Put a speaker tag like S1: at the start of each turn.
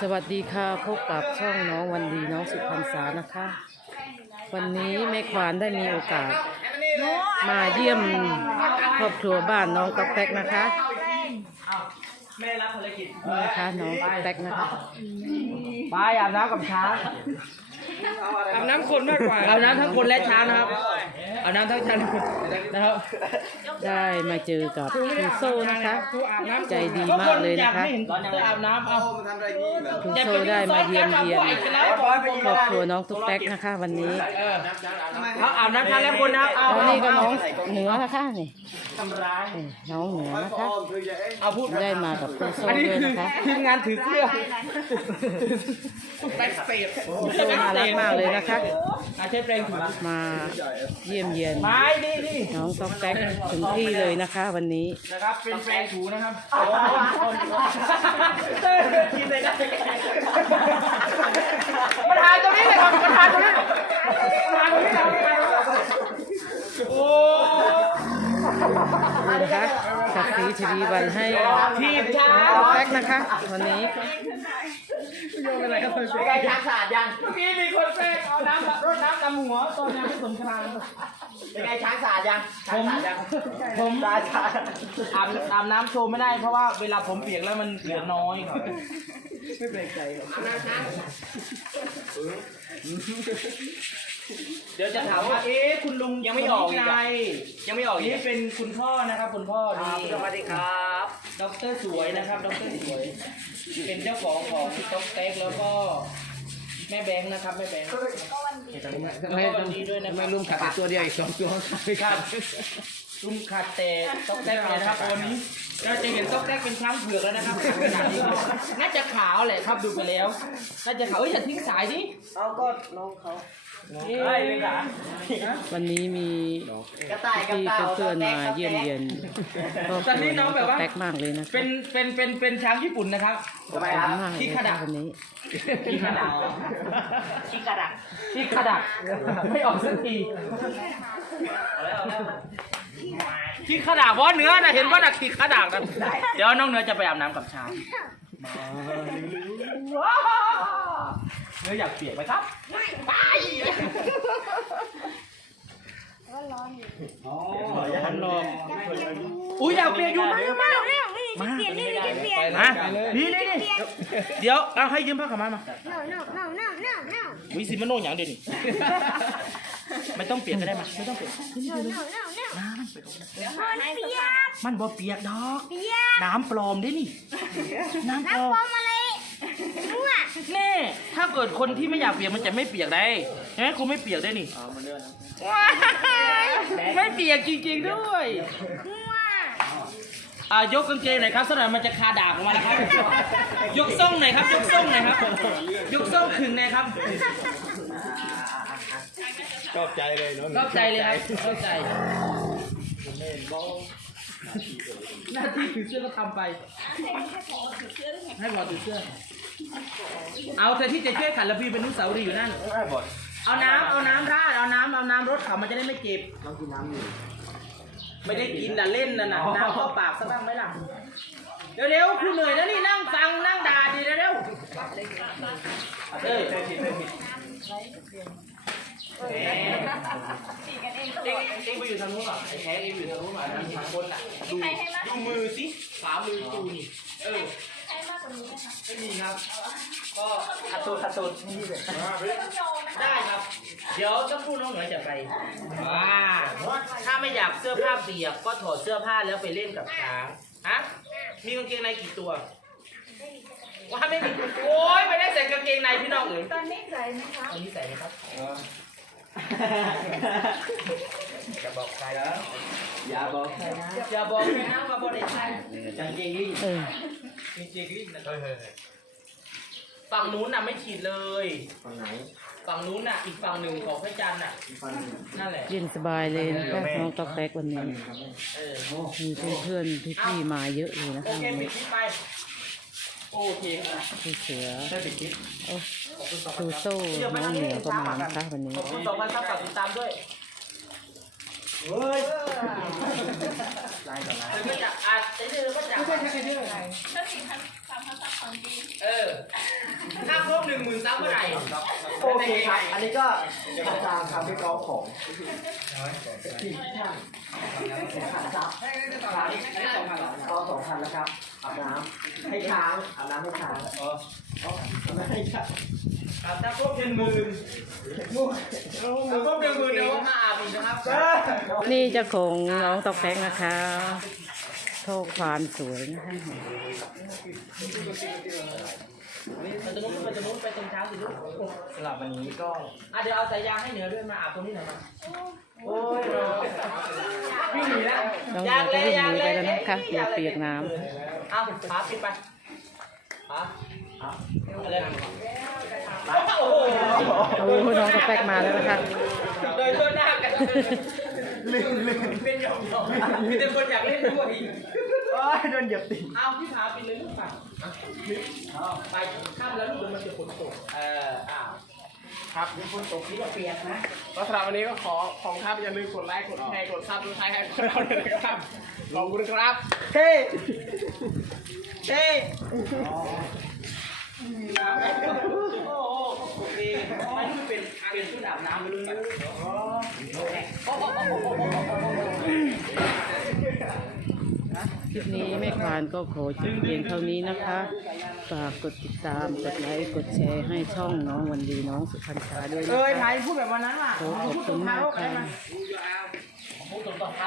S1: สวัสดีค่ะพบกับช่องน้องวันดีน้องสุพรรษานะคะ วันนี้แม่ควานได้มีโอกาสมาเยี่ยมครอบครัวบ้านน้องต๊อกแต๊กนะคะ
S2: แม่รับภารกิจ
S1: นี่นะคะน้องต๊อกแต๊กนะคะ
S2: ไปอาบน้ำกับช้างอาบน้ำคนมากกว่าอาบน้ำทั้งคนและช้างนะครับอาบน้ำทั้งช้างนะครับ
S1: ได้มาเจอกับคุณโซ่นะคะใจดีมากเลยนะคะ
S2: อาบน้ำเอา
S1: คุณโซ่ได้มาเยี่ยมครอบครัวน้องต๊อกแต๊กนะคะวันนี้
S2: อาบน้ำช้างแล้วคนนะ
S1: แล้วนี่ก็น้องเหนือนะคะนี่น้องเหนือนะคะได้มากับคุณโซ่ด้วยนะคะ
S2: ทีมงานถือเสื้อแบ็คสเตจ
S1: คุณโซ่น่ารักมากเลยนะคะ
S2: ใช้แปรงถู
S1: มาเยี่ยมเยียนน้องต๊อกแต๊กถึงที่เลยนะคะวันนี้
S2: นะครับเป็นแปรงถูนะครับมันหายตรงนี้เลยครับมันหายตรงนี้โอ้
S1: ดูนะคะศักดิ์ศรีชลีวันให้
S2: ทีมช้า
S1: ต๊อกแต๊กนะคะวันนี้
S2: โยนอะไรครับเป็นไงช้างสะอาดยังพี่มีคนแทรกเอาน้ำรดน้ำดำหัวตอนยังไม่สมครามเป็นไงช้างสะอาดยังผมอาบน้ำโชว์ไม่ได้เพราะว่าเวลาผมเปียกแล้วมันเหลือน้อยครับไม่แปลกใจครับเดี๋ยวจะถามว่าคุณลุงยังไม่ออกยังไม่ออกนี่เป็นคุณพ่อนะครับคุณพ่อดีสวัสดีครับดร.สวยนะครับดร.สวยเป็นเจ้าของต๊อกแต๊กแล้วก็แม่แบงค์นะครับแม่แบงค์ไม่วันนี้ด้วยนะไม่ลุมขัดตัวเดียวอีก2 ตัวครับลุมขัดแต่ต๊อกแต๊กเลยนะครับวันนี้เราจะเห็นต๊อกแต๊กเป็นช้างเผือกแล้วนะครับน่าจะขาวแหละครับดูไปแล้วน่าจะขาวอย่าทิ้งสายดิเอาก็น้องเขา
S1: วันนี้มีที่เพื่อนๆมาเยี่ยมเยียนครอบครัวน้องต๊อกแต๊กมากเลยนะ
S2: เป็นช้างญี่ปุ่นนะครับ
S1: ที่ขดักวันนี้
S2: ที่ขดักไม่ออกสักทีที่ขดักเพราะเนื้อนะเห็นว่าดักที่ขดักนะเดี๋ยวน้องเนื้อจะไปอาบน้ำกับช้างเนื้ออยากเปียกไหมครับไปร้อนอุ้ยอยากเปียกอยู่มากนี่เดี๋ยวเอาให้ยืมผ้าขาวม้ามาวิซิมโนอย่างเดียวนี่ไม่ต้องเปียกก็ได้มาไม่ต้องเปียกมันบ่เปียกดอกน้ำปลอมดินี่น้ำปลอมอะไรแน่ถ้าเกิดคนที่ไม่อยากเปียกมันจะไม่เปียกได้ใช่ไหมคุณไม่เปียกได้นี่ไม่เปียกจริงๆด้วยยกกางเกงหน่อยครับสักหน่อยมันจะคาดาบออกมาแล้วครับยกส่งหน่อยครับยกส่งหน่อยครับยกส่งขึงหน่อยครับ
S3: ชอบใจเลยเนาะ
S2: ชอบใจเลยครับชอบใจหน้าที่ถือเสื้อก็ทำไปให้บอดถือเสื้อเอาแต่ที่จะช่วยขันระพีเป็นนุสาวรีอยู่นั่นเอาน้ำราดเอาน้ำรถเขามันจะได้ไม่เจ็บต้องกินน้ำอยู่ไม่ได้กินแต่เล่นน่ะน้ำเข้าปากสักบ้างไหมล่ะเร็วๆคุณเหนื่อยแล้วนี่นั่งฟังนั่งด่าดีเร็วเอ็งไปอยู่ทางนู้นก่อนไอ้แขกเอ็งอยู่ทางนู้นก่อนทางบนน่ะดูมือสิขามือกูนี่ไม่มีครับก็ขัดตัวนี่เลยได้ครับเดี๋ยวต้องพูดน้องเหนือจะไปถ้าไม่อยากเสื้อผ้าเปียกก็ถอดเสื้อผ้าแล้วไปเล่นกับช้างฮะมีกางเกงในกี่ตัวว่าไม่มีโอ้ยไม่ได้ใส่กางเกงในพี่น้องเลยตอนนี้ใส่ไหมครับตอนนี้ใส่ไหมครับอย่าบอกใครนะอย่าบอกใครนะว่าบริษัทจังเกงลิ่งเกงลิ่งนะฝั่งนู้นน่ะไม่ฉีดเลยฝั่งไหนฝั่งนู้นน่ะอีกฝั่งหนึ่งของพระจันทร์น่ะนั่นแหละ
S1: เย็นสบายเลยนะคะน้องต๊อกแต๊กวันนี้มีเพื่อนพี่ๆมาเยอะเลยนะคะวันนี้
S2: โอเค
S1: พี่เสือซูโซ่น้องเหนือก็มานะคะวันนี้
S2: ขอบคุณ2,000 ครับฝากติดตามด้วยลายต่อลายแล้วก็จะอาจจะเดือก็จะไม่ใช่แค่เดืออะไรถ้าครบ10,000 ซับเมื่อไหร่โอเคครับอันนี้ก็ตามคำเรียกร้องของทีมช่าง2,000 ซับเอา2,000แล้วครับอาบน้ำให้ช้างอาบน้ำให้ช้างไม่ใช่ถ้าครบ10,000เดี๋ยวมาอาบอีกนะครับ
S1: นี่เจ้าของน้องตอกแตกนะคะโชคควานสวยนะคะ
S2: ไปตรงนู้นไปตรงเช้าสิลูกสลับวันนี้ก็เดี๋ยวเอาสายยางให้เหนือด้วยมาอาบตรงนี้หน่อยมาโอ้ยวิ่งหนีแล้ว
S1: น้องก็วิ่งหนีไปแล้วนะคะอย่าเปียกน้
S2: เอาขาปิดไปขาอะไรโอ้โห
S1: ำโอ้โหน้องตอกแตกมาแล้วนะคะ
S2: โดยตัวหน้ากันลืมเป็นหยอกมีแต่คนอยากเล่นด้วยโอ้ยโดนเหยียบติ่งเอาพี่ขาปิดเลยลูกป่ะไปข้ามแล้วลูกมันจะฝนตกครับฝนตกนี่ก็เปียกนะ
S4: ก็สำหรับวันนี้ก็ขอของครับอย่าลืมกดไลค์กดแชร์กดซับสไครต์ให้พวกเราด้วยนะครับขอบคุณครับ
S2: เฮ้เฮ้โอ้โอเคอันนี้เป็นชุดอาบน้ำไปเลยนะ
S1: คลิปนี้แม่ควานก็ขอจบเพียงเท่านี้นะคะฝากกดติดตามกดไลค์กดแชร์ให้ช่องน้องวันดีน้องสุพรรณษาด้วยนะ
S2: เอ้ย
S1: คะ
S2: ถ่ายพูดแบบวันนั้นว่ะ
S1: ขอขอบคุณมากค่ะ
S2: พูดตรงๆ